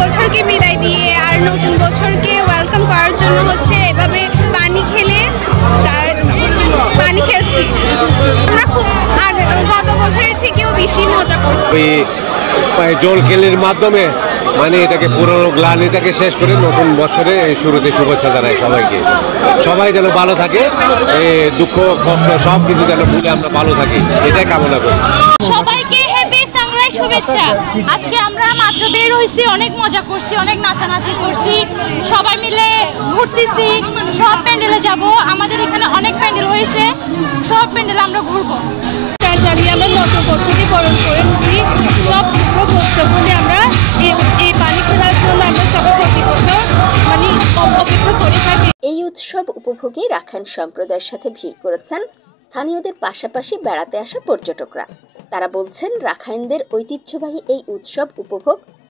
বছরকে বিদায় দিয়ে আর নতুন বছরকে ওয়েলকাম করার জন্য হচ্ছে এভাবে পানি খেলছি। আমরা খুব গত বছরের থেকেও বেশি মজা করছি। জল খেলের মাধ্যমে মানে এটাকে পুরনো গ্লানিটাকে শেষ করে নতুন বছরে শুরুতে শুভেচ্ছা জানাই সবাইকে। সবাই যেন ভালো থাকে, দুঃখ কষ্ট সব কিছু যেন ভুলে আমরা ভালো থাকি, এটাই কামনা করি। সবাইকে হ্যাপি সাংরাই শুভেচ্ছা। আজকে আমরা মাত্র বের হইছি, অনেক মজা করছি, অনেক নাচানাচি করছি, সবাই মিলে ঘুরতেছি। সব প্যান্ডেলে যাব, আমাদের এখানে অনেক প্যান্ডেল হয়েছে, সব প্যান্ডেলে আমরা ঘুরবো। জানিয়ে আমরা নতুন বছরটি বরণ করে নিচ্ছি। সব দুঃখ কষ্ট বলে আমরা এই পানি খেলার জন্য আমরা সবাই প্রতিবছর মানে অপেক্ষা করে থাকি। এই উৎসব উপভোগে রাখাইন সম্প্রদায়ের সাথে ভিড় করেছেন স্থানীয়দের পাশাপাশি বেড়াতে আসা পর্যটকরা। তারা বলছেন রাখাইনদের ঐতিহ্যবাহী এই উৎসব উপভোগ